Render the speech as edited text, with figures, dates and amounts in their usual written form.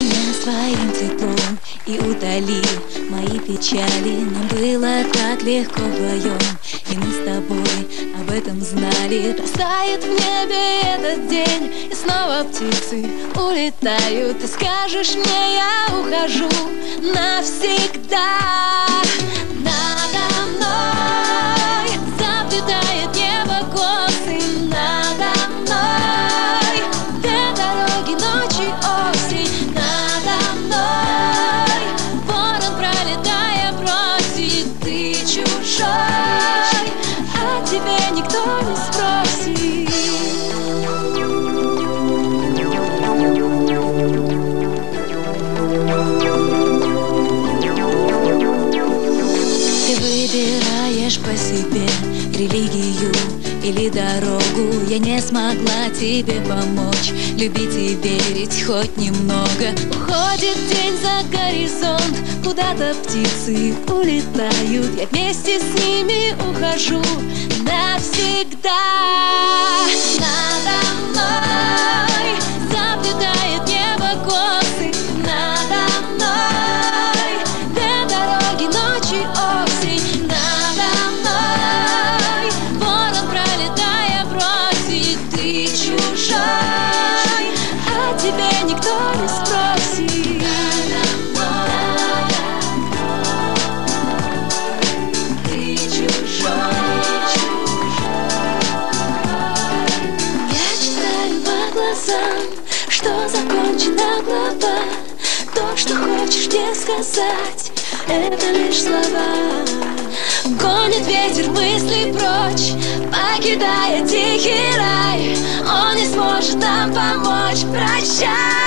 меня своим теплом и утоли мои печали. Нам было так легко вдвоем, и мы с тобой об этом знали. Растает в небе этот день, и снова птицы улетают. Ты скажешь мне, я ухожу навсегда. Надо мной заплетает небо косы, надо мной две дороги, ночи, осень. Надо мной ворон, пролетая, просит: ты чужой, а тебе никто не спросит. Ты выбираешь по себе религию или дорогу. Я не смогла тебе помочь, любить и верить хоть немного. Уходит день за горизонт, куда-то птицы улетают. Я вместе с ними ухожу навсегда. Надо мной заплетает небо косы, надо мной две дороги, ночи, осень. Надо мной ворон, пролетая, просит: ты чужой, а тебе никто не спросит. Ты чужой. Я читаю по глазам, что закончена глава. То, что хочешь мне сказать, это лишь слова. Гонит ветер мысли прочь, покидая тихий рай. Он не сможет нам помочь. Прощай.